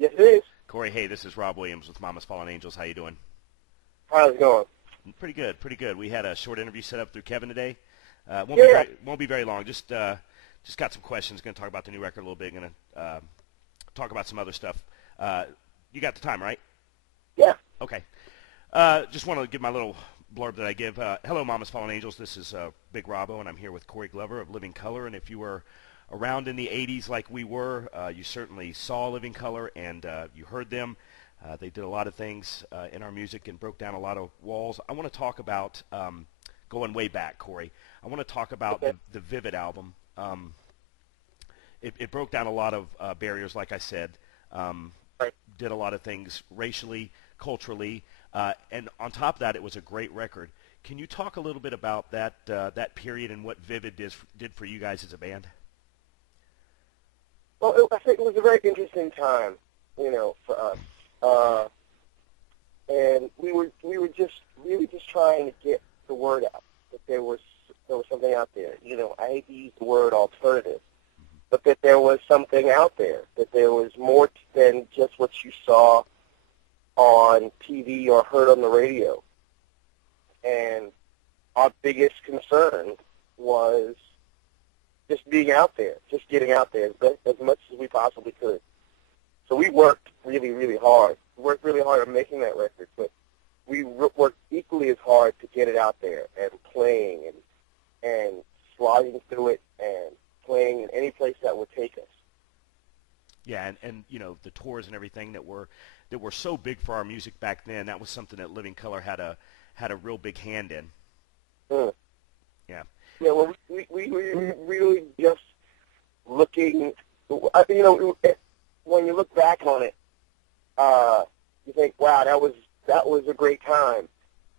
Yes, it is. Corey, hey, this is Rob Williams with Mama's Fallen Angels. How you doing? How's it going? Pretty good, pretty good. We had a short interview set up through Kevin today. Won't be very long. Just got some questions. Going to talk about the new record a little bit. Going to talk about some other stuff. You got the time, right? Yeah. Okay. Just want to give my little blurb that I give. Hello, Mama's Fallen Angels. This is Big Robbo, and I'm here with Corey Glover of Living Color. And if you were around in the 80s like we were, you certainly saw Living Color, and you heard them. They did a lot of things in our music and broke down a lot of walls. I want to talk about, going way back, Corey, I want to talk about the Vivid album. It broke down a lot of barriers, like I said. Did a lot of things racially, culturally, and on top of that, it was a great record. Can you talk a little bit about that period and what Vivid did for you guys as a band? Well, I think it was a very interesting time, for us. And we were just really trying to get the word out that there was something out there. I hate to use the word alternative, but that there was something out there, that there was more than just what you saw on TV or heard on the radio. And our biggest concern was just being out there, just getting out there as much as we possibly could. So we worked really, really hard. We worked really hard on making that record, but we worked equally as hard to get it out there and playing and sliding through it and playing in any place that would take us. Yeah, and the tours and everything that were so big for our music back then, that was something that Living Color had a real big hand in. Mm. Yeah. Yeah, well, we really just looking, when you look back on it, you think, wow, that was a great time.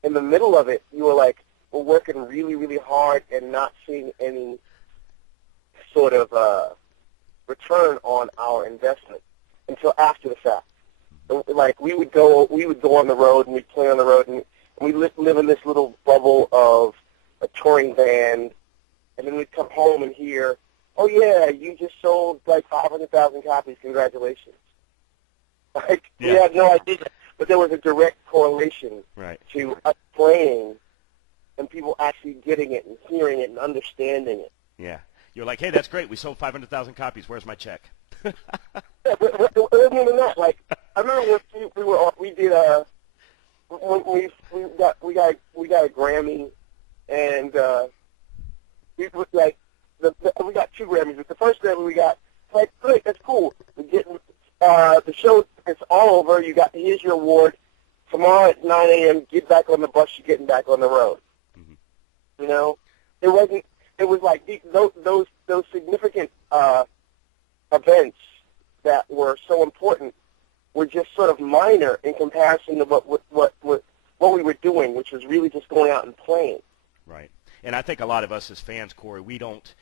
In the middle of it, you were like, we're working really, really hard and not seeing any sort of return on our investment until after the fact. Like we would go on the road and we'd play on the road and we live in this little bubble of a touring band, and then we'd come home and hear, oh yeah, you just sold like 500,000 copies. Congratulations! Like we had no idea, but there was a direct correlation to us playing and people actually getting it and hearing it and understanding it. Yeah, you're like, hey, that's great. We sold 500,000 copies. Where's my check? Yeah, but other than that, like I remember when we got a Grammy, and we got 2 Grammys. But the first Grammy we got, like, great, that's cool. We're getting the show. It's all over. Here's your award. Tomorrow at 9 a.m. Get back on the bus. You're getting back on the road. Mm-hmm. It wasn't. It was like those significant events that were so important were just sort of minor in comparison to what we were doing, which was really just going out and playing. Right. And I think a lot of us as fans, Corey, we don't,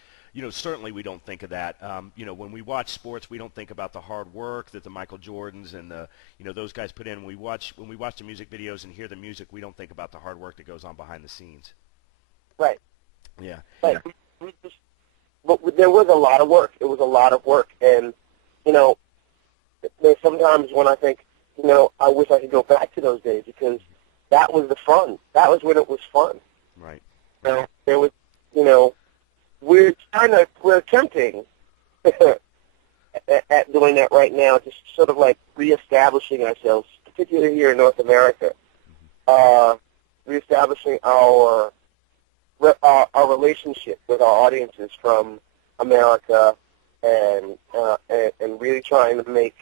certainly we don't think of that. When we watch sports, we don't think about the hard work that the Michael Jordans and those guys put in. When we watch the music videos and hear the music, we don't think about the hard work that goes on behind the scenes. Right. Yeah. Right. Yeah. But there was a lot of work. It was a lot of work. And, there's sometimes when I think, I wish I could go back to those days because that was the fun. That was when it was fun. Right. There was, we're attempting at doing that right now, just sort of like reestablishing ourselves, particularly here in North America, reestablishing our relationship with our audiences from America, and really trying to make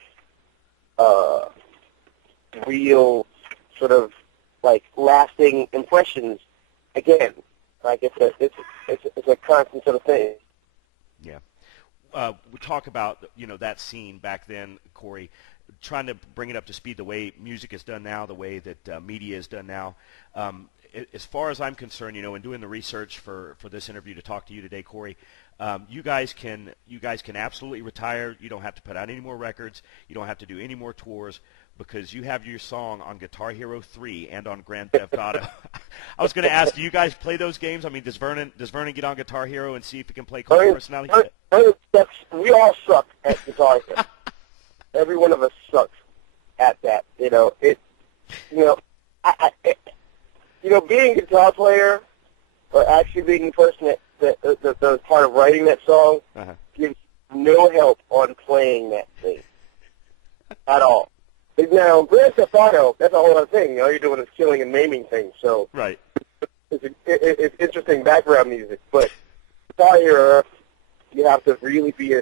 real sort of like lasting impressions again. Like it's a constant sort of thing. Yeah. We talk about that scene back then, Corey, trying to bring it up to speed the way music is done now, the way that media is done now. As far as I'm concerned, in doing the research for this interview to talk to you today, Corey, you guys can absolutely retire. You don't have to put out any more records. You don't have to do any more tours because you have your song on Guitar Hero 3 and on Grand Theft Auto. I was going to ask, do you guys play those games? I mean, does Vernon get on Guitar Hero and see if he can play Cult Personality? We all suck at Guitar Hero. every one of us sucks at that. You know, you know, being a guitar player or actually being the person that was part of writing that song gives no help on playing that thing at all. Now, Grand Theft Auto, that's a whole other thing. All you're doing is killing and maiming things. So right. It's interesting background music, but Guitar Hero, you have to really be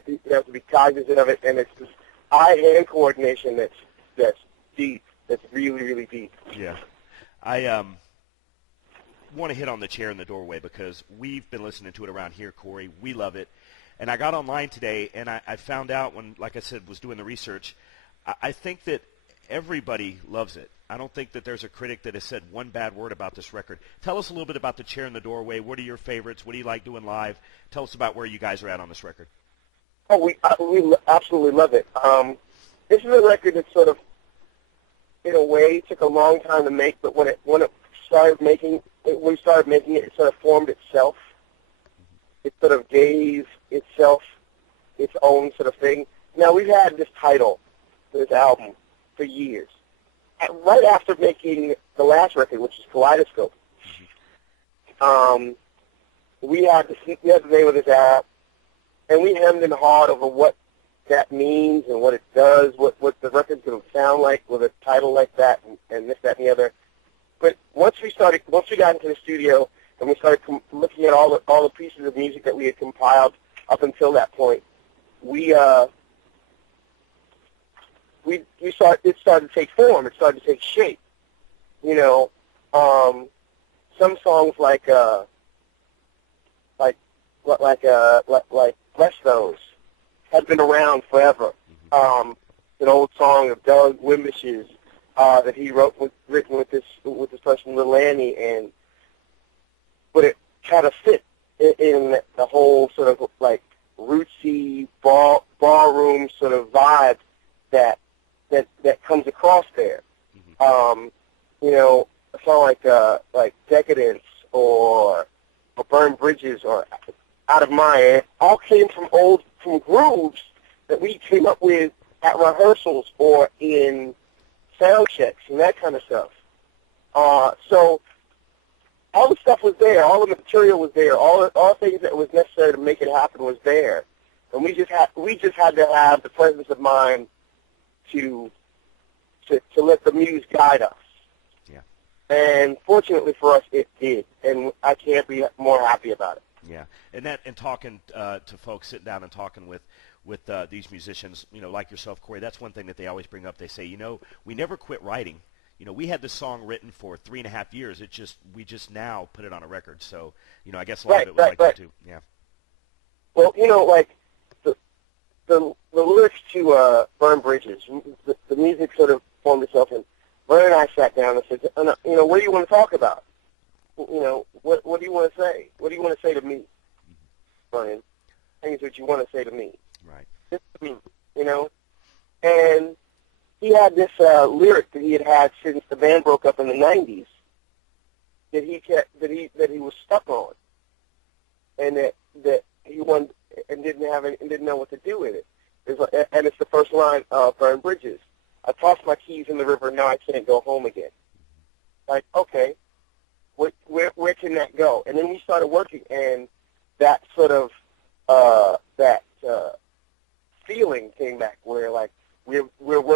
cognizant of it, and it's this eye-hand coordination that's deep. That's really, really deep. Yeah, I want to hit on the chair in the doorway because we've been listening to it around here, Corey. We love it, and I got online today, and I found out when, like I said, was doing the research. I think that everybody loves it. I don't think that there's a critic that has said one bad word about this record. Tell us a little bit about the chair in the doorway. What are your favorites? What do you like doing live? Tell us about where you guys are at on this record. Oh, we absolutely love it. This is a record that sort of, in a way, took a long time to make, but when we started making it, it sort of formed itself. It sort of gave itself its own sort of thing. Now, we've had this title for this album for years. And right after making the last record, which is Kaleidoscope, we had the name of this album, and we hemmed and hawed over what that means and what it does, what the record's going to sound like with a title like that, and this, that, and the other. But once we got into the studio and we started looking at all the pieces of music that we had compiled up until that point, it started to take form. It started to take shape. You know, some songs like Bless Those had been around forever. An old song of Doug Wimbich's that he written with this person Lil Annie, but it kind of fit in the whole sort of like rootsy ballroom sort of vibe that comes across there. You know, a song like Decadence or Burn Bridges or Out of Mind all came from grooves that we came up with at rehearsals or in sound checks and that kind of stuff. So all the stuff was there, all the material was there, all the things that was necessary to make it happen was there, and we just had to have the presence of mind to let the muse guide us. Yeah. And fortunately for us, it did, and I can't be more happy about it. Yeah, and talking to folks, sitting down and talking with these musicians, you know, like yourself, Corey, that's one thing that they always bring up. They say, you know, we never quit writing. You know, we had this song written for 3.5 years. We just now put it on a record. So, you know, I guess a lot of it was like that too. Yeah. Well, you know, like the lyrics to Burn Bridges, the music sort of formed itself, and Vern and I sat down and said, you know, what do you want to talk about? You know, what do you want to say? What do you want to say to me, Brian? I think it's what you want to say to me. Right. Just to me, you know? And he had this lyric that he had since the band broke up in the 90s that he was stuck on, and that he wanted and didn't know what to do with it. And it's the first line of Burn Bridges. I tossed my keys in the river, now I can't go home again. Like, okay, where can that go? And then we started working, and that sort of feeling came back where like we're working